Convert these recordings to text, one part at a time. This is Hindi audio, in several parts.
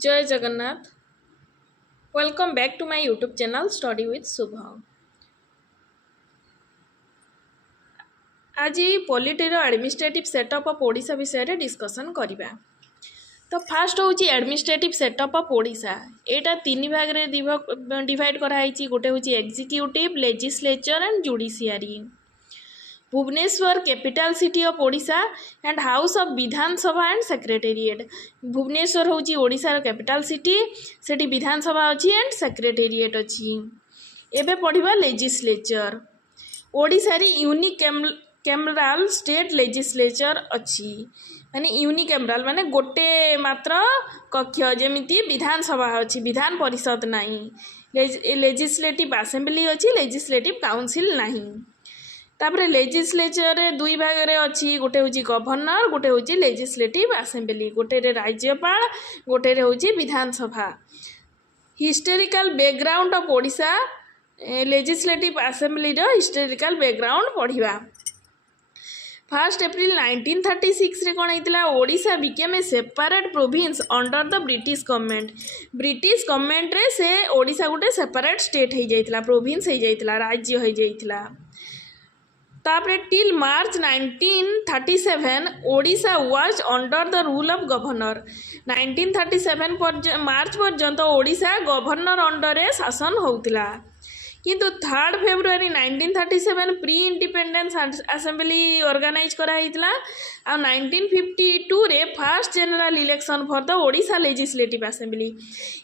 जय Jagannath. Welcome back to my YouTube channel study with Shubh. आज पॉलिटर एडमिनिस्ट्रेटिव सेटअप ऑफ ओडिशा विषय डिस्कसन करिबा। तो फास्ट हूँ एडमिनिस्ट्रेटिव सेटअप ऑफ ओडिशा। एटा तीन भाग रे डिवाइड कराई। गोटे हूँ executive, legislature and judiciary. Bhubaneswar capital city of Odisha and house of Vidhan Sabha and secretariat. Bhubaneswar हूँ ओडिशार कैपिटल सिटी, सेठी विधानसभा अच्छी एंड सेक्रेटेरिएट अच्छी। एबे पढ़िबा लेजिस्लेचर। ओडिशार यूनिक कैमराल स्टेट लेजिस्लेचर अच्छी, माने यूनिकैमराल माने गोटे मात्र कक्ष, जेमिति विधानसभा अच्छी, विधान परिषद नहीं। लेजिस्लेटिव असेंबली अच्छी, लेजिस्लेटिव काउंसिल नहीं। तापर लेजिस्लेचर दुई भाग रे अच्छी, गोटे हूँ गवर्नर, गोटे हूँ लेजिस्लेटिव असेंबली। गोटे रे राज्यपाल, गोटे रे हूँ विधानसभा। Historical background of Odisha. Legislative assembly रो हिस्टोरिकल बैकग्राउंड पढ़िबा। 1 April 1936 रे कौन होता Odisha became a separate province under the British government. British government रे से ओडिशा गोटे सेपरेट स्टेट हो जाइतिला, प्रोविंस हो जाइतिला, राज्य हो जाइतिला। तापरे till March 1937 Odisha was under the rule of governor. 1937 मार्च पर्यंत ओडिशा गवर्नर अंडर शासन होउतिला। किंतु 3 February 1937 pre independence assembly organise कराइतिला। आ 1952 रे first general election for the Odisha legislative assembly.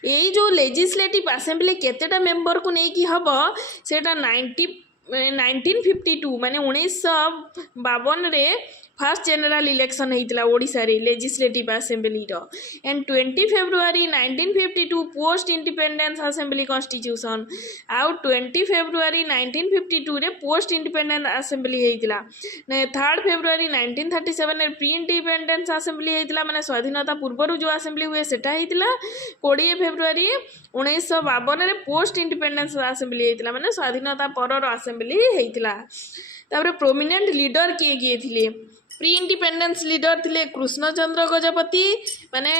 यही जो लेजिस्लेटिव असेंबली केतेटा मेंबर को नहीं कि हबो सेटा 1952 माने 1952 रे फर्स्ट जनरल इलेक्शन होता ओडिशा रे लेजिस्लेटिव असेंबली रो। And 20 February 1952 post independence assembly constitution. आउ 20 February 1952 रे पोस्ट इंडिपेंडेंस असेंबली होता। 3 February 1937 रे प्री इंडिपेंडेंस असेंबली होता, माने स्वाधीनता पूर्व जो असेंबली हुए सेटा होता। 20 February 1952 रे पोस्ट इंडिपेंडेंस असेंबली होता, माने स्वाधीनता पर असेंबली होता। तापर प्रोमिनेंट लीडर किए किए थिले। प्री इंडिपेंडेंस लीडर थिले कृष्णचंद्र गजपति, माने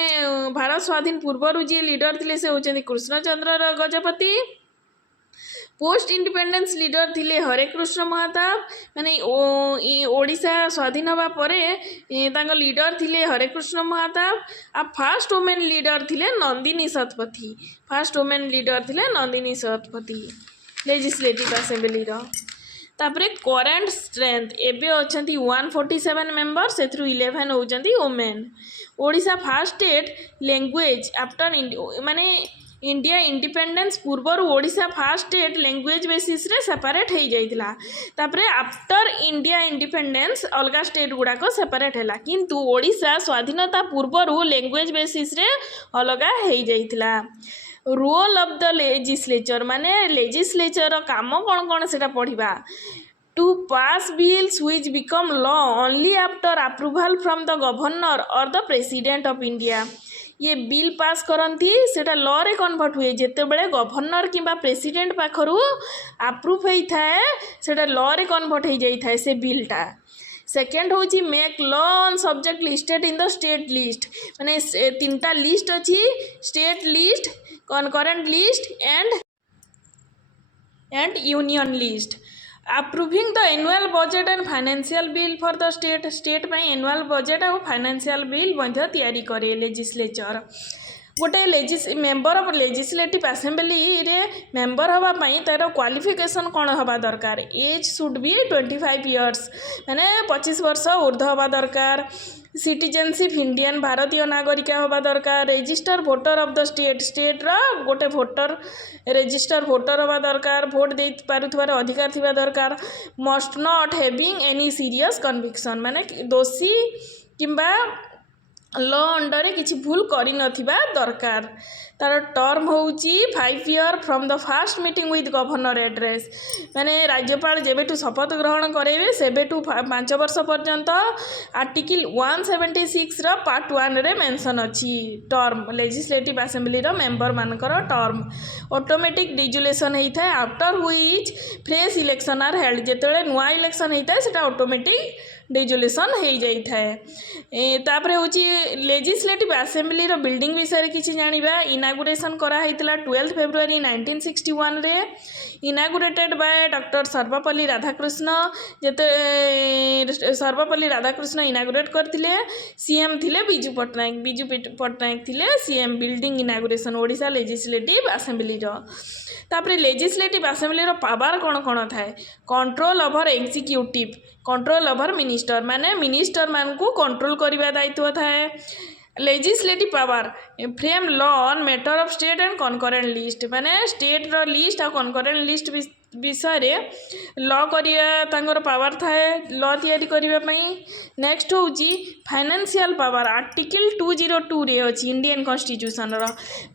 भारत स्वाधीन पूर्व जी लीडर थिले से होचंदी Krishnachandra Gajapati. Post independence leader थिले हरे कृष्ण महाताब, माने ओडिशा स्वाधीन होगा परे तांको लीडर थिले हरे कृष्ण महाताब। आ फर्स्ट वुमेन लीडर थिले Nandini Satpathy. First women leader थिले नंदिनी शतपथी लेजिस्लेटिव असेंबली रो। तापरे करेंट स्ट्रेंथ एबे अछंती 147 मेंबर, सेथरु 11 होचंती women. Odisha first state language after माने इंडिया इंडिपेंडेंस पूर्व Odisha first state language basis रे सेपरेट हो जाइतिला। तापरे आफ्टर इंडिया इंडिपेंडेंस अलगा स्टेट गुड़ाक सेपरेट हैला, किंतु ओडिशा स्वाधीनता पूर्व लैंग्वेज बेसिस रे अलगा हो जाइतिला। रोल ऑफ द लेजिस्लेचर माने लेजिस्लेचर काम कौन कौन से पढ़ा। To pass bills which become law only after approval from the governor और द प्रेसिडेंट ऑफ इंडिया। ये बिल पास करती सेटा लॉ रे कन्वर्ट हुए जिते बड़े गवर्नर किंबा प्रेसिडेंट पाखरु अप्रूव होता है, सेटा लॉ रे कन्वर्ट हो जाता है से बिलटा। सेकेंड हूँ make law on subject listed in the state list, माने 3टा लिस्ट अच्छी, state list, concurrent list and union list. Approving the annual budget and financial bill for the state में एनुअल बजेट और फाइनेंशियल बिल तैयारी करे लेजिस्लेचर। गोटे मेंबर ऑफ लेजिस्लेटिव असेंबली रे मेंबर होगापाई तार क्वालिफिकेशन कौन हवा दरकार। एज शुड बी 25 years, माने 25 वर्ष ऊर्ध्व हवा दरकार। सिटीजनशिप इंडियन भारतीय नागरिक हवा दरकार। Register voter of the state रा गोटे वोटर रजिस्टर वोटर हवा दरकार। वोट दे पारुथबार अधिकार थिबा दरकार। Must not having any serious conviction, माने दोषी किंबा लॉ अंडर किसी भूल करी नथिबा दरकार। तार टर्म होउची 5 years from the first meeting with governor address, माने राज्यपाल जेबेठू शपथ ग्रहण करेबे सेबेठू 5 वर्ष पर्यंत। आर्टिकल 176 रो पार्ट 1 रे मेंशन अछि टर्म लेजिस्लेटिव असेंबली रो मेंबर मानकर टर्म ऑटोमेटिक डिजुलेशन होता है after which fresh election are held. जेतेबेले नुआ इलेक्शन होता है सेटा ऑटोमेटिक डिजोल्यूशन हो जाए। तापर हूँ लेजिस्लेटिव आसेम्बली बिल्डिंग विषय किसी जाना। इनागुरेसन कराई 12 फेब्रुआरी 1961 रे inaugurated by doctor Sarvepalli Radhakrishna. जिते सर्वपल्ली राधाकृष्ण इनागुरेट करते सीएम थिले बिजू पट्टनायक। बिजू पट्टनायक थिले CM building inauguration Odisha legislative assembly. तापर लेजिस्लेटिव आसेम्बली पावर कौन कौन थाए? Control over executive, control over minister, माने मिनिस्टर मान को कंट्रोल करने दायित्व थाए। Legislative power frame law on matter of state and concurrent list, माने स्टेट रो लिस्ट और कनकरेंट लिस्ट विषय रे लॉ करिया पावर थाए, लॉ तैयारी करबा पई। नेक्स्ट होची फाइनेंशियल पावर आर्टिकल 202 रे अछि इंडियन कॉन्स्टिट्यूशन रो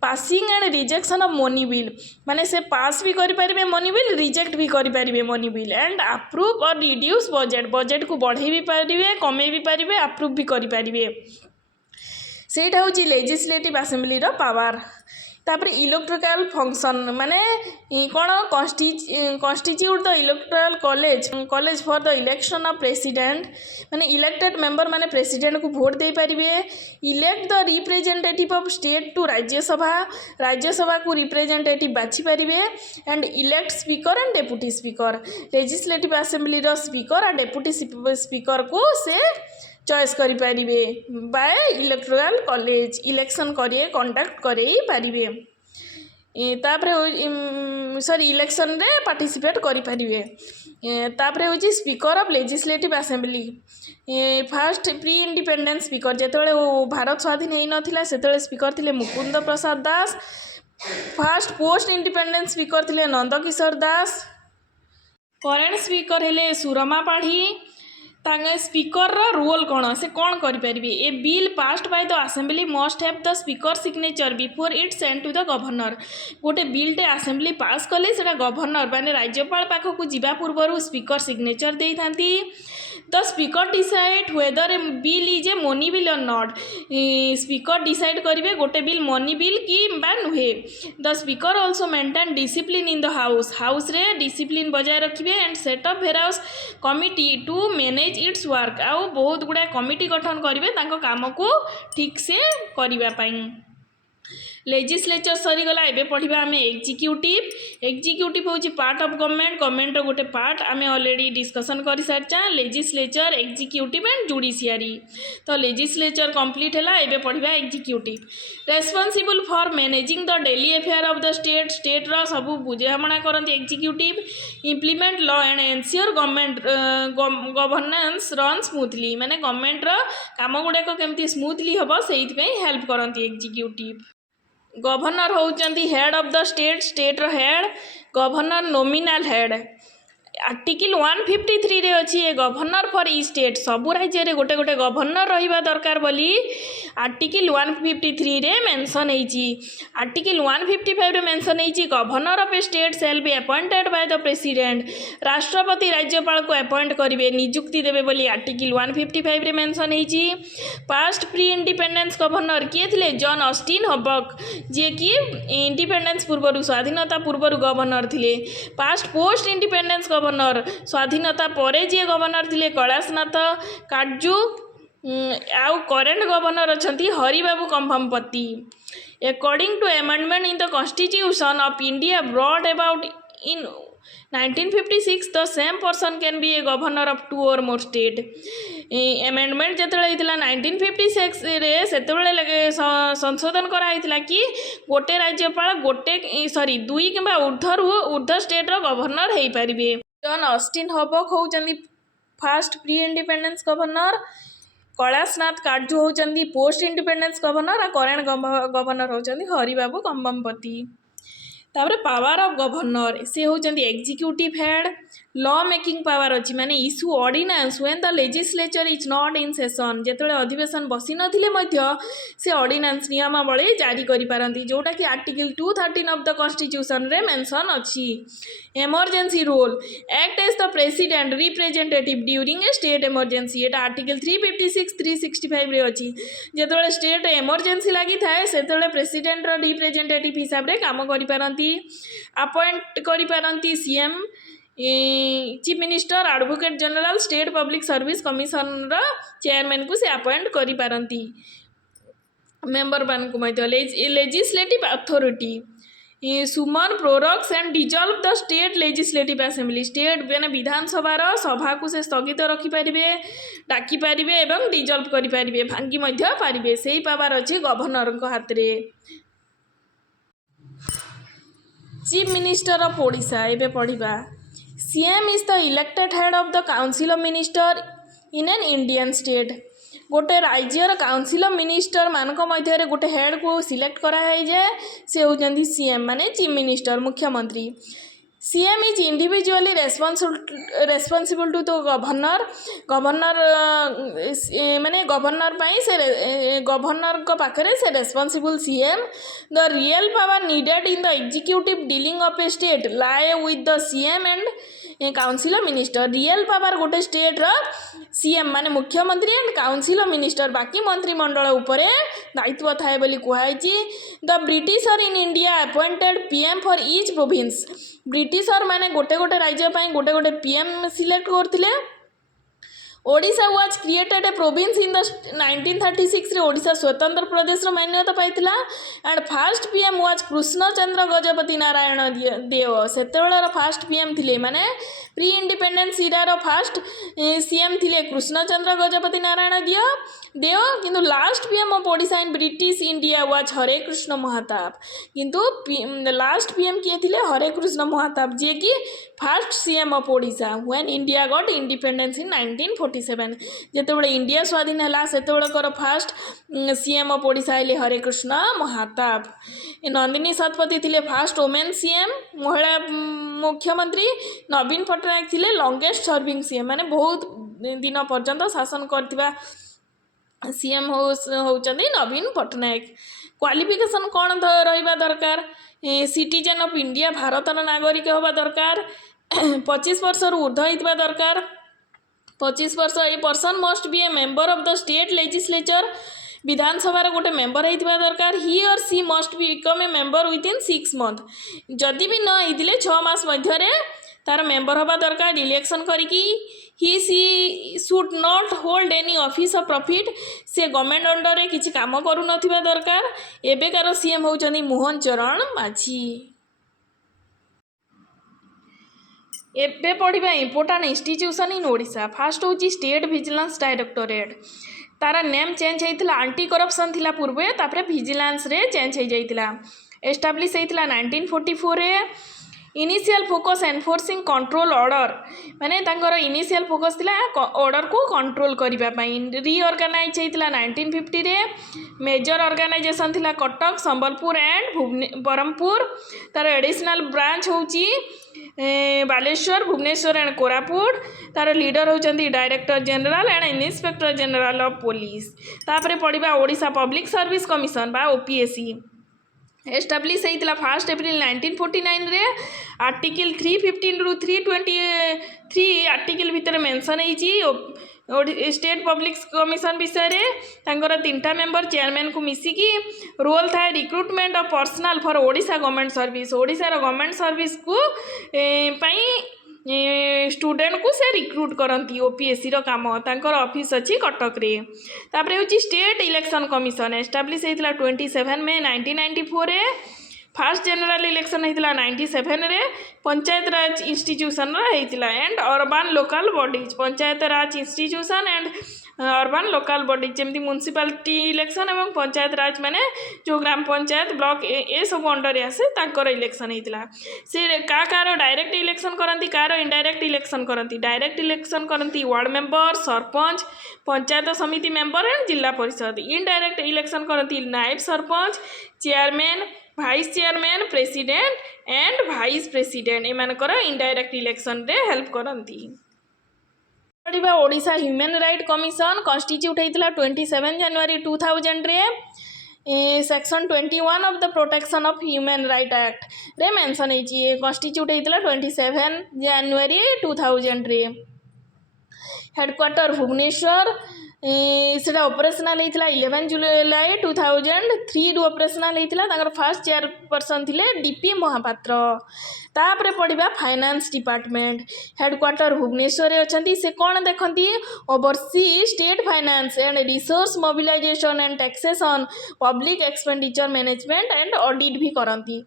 passing and rejection of money bill, माने से पास भी करि परिबे मनी बिल, रिजेक्ट भी करि परिबे मनी बिल। एंड अप्रूव और रिड्यूस बजट, बजट को बढ़ाई भी पारिबे, कमे भी पारिबे, अप्रूव भी करि परिबे। सेटा हूँ लेजिस्लेटिव आसेम्बली पावर। तापर इलेक्ट्रिकल फंक्शन माने कौन constitute the electoral college for the election of president, माने इलेक्टेड मेंबर माने प्रेसिडेंट को वोट दे पारिबे। Elect the representative of state to Rajya Sabha, Rajya Sabha को रिप्रेजेंटेटिव बाछि पारिबे। And elect speaker and deputy speaker, legislative assembly speaker और डेप्यूटी स्पीकर को से चॉइस करि पारिबे बाय इलेक्टोरल कॉलेज, इलेक्शन करिए कंडक्ट करई पारिबे। तापर सॉरी इलेक्शन रे पार्टिसिपेट करि पारिबे। तापर होची speaker of legislative assembly first pre independence speaker, जेतले भारत स्वाधीन हेई नथिला सेतले स्पीकर थिले Mukund Prasad Das. First post independence speaker थिले नंदकिशोर दास। करेंट स्पीकर हेले सुरमा पाढ़ी। तांगे स्पीकर रोल कौन से कौन करें? A bill passed by the assembly must have the speaker signature before it send to the governor. गोटे बिलटे आसेम्बली पास कले से गवर्नर माने राज्यपाल पाखक जीवा पूर्व स्पीकर सिग्नेचर दे थांती। The speaker decide whether a bill is a money bill or not, speaker decide करेंगे गोटे बिल मनी बिल कि बा नुहे। The speaker also maintain discipline in the house, house रे डिसिप्लिन बजाय रखिए। And set up various committee to manage its work, आउ बहुत गुड़ा कमिटी गठन करेंगे काम को ठीक से करने। लेजिस्लेचर सरीगला एबे पढ़िबा आमे एग्जीक्यूटिव। एग्जीक्यूटिव होची पार्ट ऑफ गवर्नमेंट, गवर्नमेंट रो गोटे पार्ट आमे ऑलरेडी डिस्कशन करि सारचा। Legislature, executive and judiciary. तो लेजिस्लेचर कंप्लीट हैला, एबे पढ़िबा executive. Responsible for managing the daily affair of the state, state रो सब बुझामणा करंती executive. Implement law and ensure government governance run smoothly, माने गवर्नमेंट रो काम गुड़ाक केमती स्मूथली हबो सेइथ पे हेल्प करंती एग्जीक्यूटिव। गवर्नर होउचंती head of the state, state रो head. Governor nominal head article 153 रे अछि ए गवर्नर फॉर ई स्टेट, सबु राज्य रे गोटे गोटे गवर्नर रहिबा दरकार बोली आर्टिकल 153 रे मेंशन हेची। आर्टिकल 155 रे मेंशन हेची governor of a state shall be appointed by the president, राष्ट्रपति राज्यपाल को अपॉइंट करिवे, नियुक्ति देबे बोली आर्टिकल 155 रे मेंशन हेची। पास्ट प्री इंडिपेंडेंस गवर्नर किए थिले? जॉन ऑस्टिन हबक, जे कि इंडिपेंडेंस पूर्व स्वाधीनता पूर्व गवर्नर थिले। पास्ट पोस्ट इंडिपेंडेंस गवर्नर स्वाधीनता परे जे गवर्नर थिले कैलाशनाथ काटजू। आउ करेंट गवर्नर अछंती Haribabu Kambhampati. According to amendment in the constitution of India brought about in 1956 the same person can be a governor of 2 or more state। Amendment जिते होता 1956 रे सेतेबेले लगे संशोधन कराइला कि गोटे राज्यपाल गोटे सॉरी 2 किंबा ऊर्ध्व स्टेट रो गवर्नर हो पारे। जॉन ऑस्टिन हबक होउचंदी first pre independence governor. Kailashnath Katju होउचंदी पोस्ट इंडिपेंडेंस गवर्नर। और करेंट गवर्नर होउचंदी हरिबाबू कंभमपति। तापर पावर ऑफ गवर्नर से होचंदी executive head. Law making power अच्छी माने issue ordinance when the legislature is not in session, जेतले अधिवेशन बसी नथिले मध्य से ऑर्डिनेंस नियमावली जारी करि पारंती, जोटा कि आर्टिकल 213 ऑफ द कॉन्स्टिट्यूशन रे मेंशन अच्छी। Emergency role act as the president representative during a state emergency, एटा आर्टिकल 356 365 रे अच्छी। जेतले स्टेट इमरजेंसी लगी थाए सेतले प्रेसिडेंट रो रिप्रेजेंटेटिव हिसाब रे काम करि पारंती। अपॉइंट करि पारंती CM chief minister advocate general state public service commission chairman को से अपॉइंट करि पारंती मेंबर मान को legislative authority summon prorogues and dissolve the state legislative assembly state मैंने विधानसभार सभा को से स्थगित रखिपारे डाकिपारे एवं डिजल्व करें भांगी पारे से पावर अच्छे गवर्नर हाथ में। चीफ मिनिस्टर ऑफ ओडिशा एवं पढ़ा CM is the elected head of the council of minister in an Indian state गोटे राज्यर काउंसिल ऑफ मिनिस्टर मानक मध्य गोटे हेड को सिलेक्ट कराई जाए से होती सीएम माने चीफ मिनिस्टर मुख्यमंत्री। CM is individually responsible to the governor governor माने गवर्नर से गवर्नर को पाखरे से responsible CM the real power needed in the executive dealing of a state lies with the CM and council of minister real power गोटे स्टेट रो सीएम माने मुख्यमंत्री एंड काउंसिल ऑफ मिनिस्टर बाकी मंत्रिमंडल उपरे दायित्व थाए बोली कुहाइछि। The britisher in India appointed PM for each province britisher माने गोटे गोटे राज्य पाई गोटे गोटे पीएम सिलेक्ट करथिले। Odisha was created a province in the 1936 रे ओडिशा स्वतंत्र प्रदेश रो मान्यता पाइथिला and first PM was Krishna Chandra Gajapati Narayan Deo सेतेबेलर फर्स्ट पीएम थिले माने प्री इंडिपेंडेंस इरार फर्स्ट सीएम थिले कृष्ण चंद्र गजपति नारायण देव किंतु last PM of Odisha in British India was Hare Krishna Mahatab किंतु लास्ट पीएम किए थिले हरे कृष्ण महाताब जे कि first CM of Odisha when India got independence in 1947 जेतेबेले इंडिया स्वाधीन है सेतेबेलकर फर्स्ट सीएम ऑफ ओडिशा हेले हरे कृष्ण महाताब। नंदिनी शतपथी थिले फर्स्ट वुमेन सीएम महिला मुख्यमंत्री। नवीन पट्टनायक थिले लॉन्गेस्ट सर्विंग सीएम माने बहुत दिन पर्यंत शासन करथिबा सीएम होउचंदी नवीन पट्टनायक। क्वालिफिकेशन कौन रहिबा दरकार सिटीजन ऑफ इंडिया भारतर नागरिक होबा दरकार 25 वर्ष ऊर्ध्व होइतबा दरकार 25 वर्ष a person must be a member of the state legislature विधानसभा गोटे मेंबर होइतबा दरकार he or she must be become a member within 6 month जदि भी न होइतिले 6 मास मध्यरे तार मेंबर होबा दरकार इलेक्शन करिकी he she should not hold any office of profit से गवर्नमेंट अंडर रे किछि काम करू नथिबा दरकार। एबेकार सीएम होउचंदी मोहन चरण माझी। एबे पढ़िबा important institution in Odisha first होची स्टेट विजिलेंस डायरेक्टोरेट तारा नेम चेंज होइतिला एंटी करप्शन थिला पूर्वे तापरे विजिलेंस रे चेंज हो जाइतिला एस्टाब्लिश होइतिला 1944 रे। Initial focus enforcing control order माने तांकर इनिशियल फोकस थिला ऑर्डर को कंट्रोल करिबा पई रीऑर्गेनाइज होइतिला 1950 रे। मेजर ऑर्गेनाइजेशन थिला कटक संबलपुर एंड बरहमपुर तार एडिशनल ब्रांच होची बालेश्वर भुवनेश्वर एंड कोरापुट तार लीडर होचंदी director general and inspector general of police. तापरे पढ़िबा ओडिशा पब्लिक सर्विस कमिशन बा ओपीएससी एस्टाब्लिश होइतिला 1 अप्रैल 1949 रे। आर्टिकल 315 रु 323 आर्टिकल भितर मेंशन होइची स्टेट पब्लिक कमिशन विषय रे तांकर 3टा मेंबर चेयरमैन को मिसिकी रोल थाए recruitment of personnel for Odisha government service Odisha रो गवर्नमेंट सर्विस को स्टूडेंट को से रिक्रुट करती ओपीएससी रो काम तांकर ऑफिस अच्छी कटक रे। तापरे होची स्टेट इलेक्शन कमिशन एस्टाब्लिश होइतिला 27 मई 1994 रे। फर्स्ट जनरल इलेक्शन होइतिला 97 रे। पंचायत राज इंस्टीट्यूशन होइतिला and urban local bodies panchayat raj institution and urban local body जमती म्युनिसिपालिटी इलेक्शन एवं पंचायत राज माने जो ग्राम पंचायत ब्लॉक ए सब अंडर आसे ताकर इलेक्शन होइतिला। से कार डायरेक्ट इलेक्शन करती कार इनडायरेक्ट इलेक्शन करती डायरेक्ट इलेक्शन करती ward member sarpanch panchayat samiti member and Zilla Parishad. Indirect election करती नायब sarpanch chairman vice chairman president and vice president एमानकर इनडायरेक्ट इलेक्शन रे हेल्प करती। पढ़िबा Odisha human right commission constitute होइतिला 27 जनवरी 2000 रे। Section 21 of the protection of human right act रे मेंशन होइची कॉन्स्टिट्यूट होइतिला 27 जनवरी 2000 रे। हेडक्वार्टर भुवनेश्वर सेटा ऑपरेशनल होता 11 जुलाई 2003 रु ऑपरेशनल होता। फास्ट चेयरपर्सन थिले डीपी महापात्र। तापर पढ़ा फाइनेंस डिपार्टमेंट हेडक्वार्टर भुवनेश्वर अच्छा से कौन देखती oversee state finance and resource mobilisation and taxation public expenditure management and audit भी करती।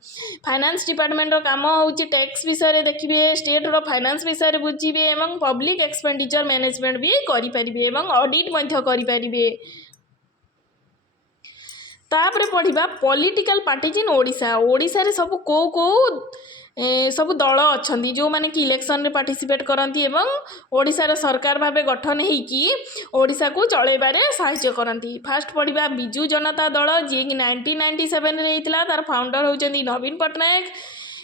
फाइनेंस डिपार्टमेंट काम हूँ टैक्स विषय देखिए स्टेट रो फाइनेंस विषय बुझे और पब्लिक एक्सपेंडिचर मैनेजमेंट भी करें ऑडिट करें। तापर पढ़ा political parties in Odisha. Odisha रे सब को सब दल अच्छा जो मैंने कि इलेक्शन रे पार्टिसिपेट करती और ओडिशार सरकार भाव गठन होशा को चलैबार साहाय्य करती। फास्ट पढ़ा बिजु जनता दल जी कि 1997 रे तार फाउंडर होती नवीन पट्टनायक।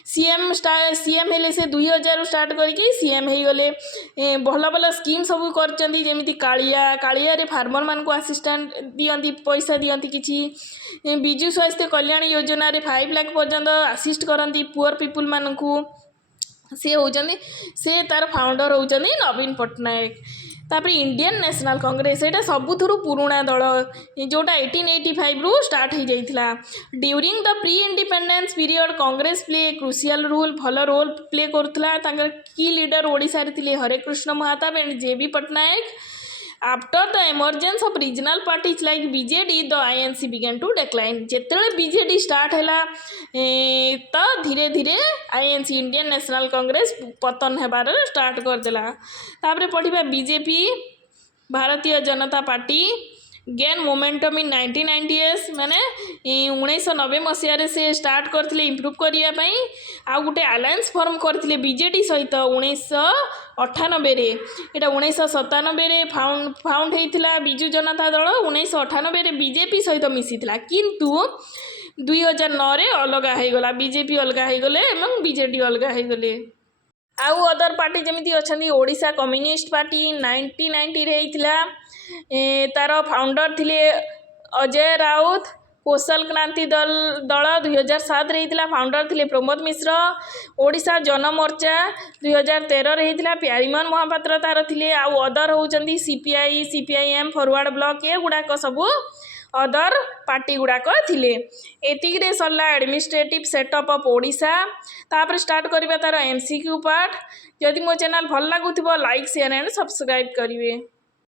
सीएम हेले से 2000 स्टार्ट करके सीएम हो गले। भल भल स्कीम सब करमी कालिया रे फार्मर मान को असिस्टेंट दियंती पैसा दियंती किछि। बिजु स्वास्थ्य कल्याण योजना रे 5 लाख पर्यंत असिस्ट करती पुअर पीपुल मान को। सी होचंदी से तार फाउंडर होचंदी नवीन पट्टनायक। तापर इंडियन नेशनल कांग्रेस एटा सबुथुरु पुराणा दल जोटा 1885 रु स्टार्ट हो जाइथिला। During the pre independence period Congress play crucial भल रोल प्ले करुला। की लीडर ओडिशा रे थिले Hare Krishna Mahatab and JB Patnaik. After the emergence of regional parties like BJD the INC began to decline. जितेबाला बीजेडी स्टार्ट है तो धीरे धीरे आईएनसी इंडियन नेशनल कांग्रेस पतन होबार स्टार्ट करदेला। तापर पढ़ा BJP Bharatiya Janata party gain momentum इन 1990s माने 1990 मसीह से स्टार्ट करथिले इम्प्रूव करने आउ गोटे अलायंस फॉर्म करथिले बीजेडी सहित 1998 रे। एटा 1997 रे फाउंड होइथिला बिजु जनता दल 1998 रे बीजेपी सहित मिसिथिला किंतु 2009 रे अलगा हो गला बीजेपी अलगा हो गले एवं बीजेडी अलगा हो गले। आउ अदर पार्टी जमीती अच्छा ओडिशा कम्युनिस्ट पार्टी 1990 रे होइथिला। तार फाउंडर थिले अजय राउत। कौशल क्रांति दल 2007 रे होइथिला फाउंडर थिले प्रमोद मिश्र। ओडिशा जनमोर्चा 2013 रे होइथिला प्यारीमोहन महापात्र तार थिले। आउ अदर होउचंदी सीपीआई सीपीआईएम फॉरवर्ड ब्लॉक ये गुड़ाक सब अदर पार्टी गुड़ाक थिले। एतिकरे सरला एडमिनिस्ट्रेटिव सेटअप ऑफ ओडिशा। तापर स्टार्ट करिबा तार एमसीक्यू पार्ट। जदि मो चैनल भल लागुथिबो लाइक शेयर एंड सब्सक्राइब करिवे।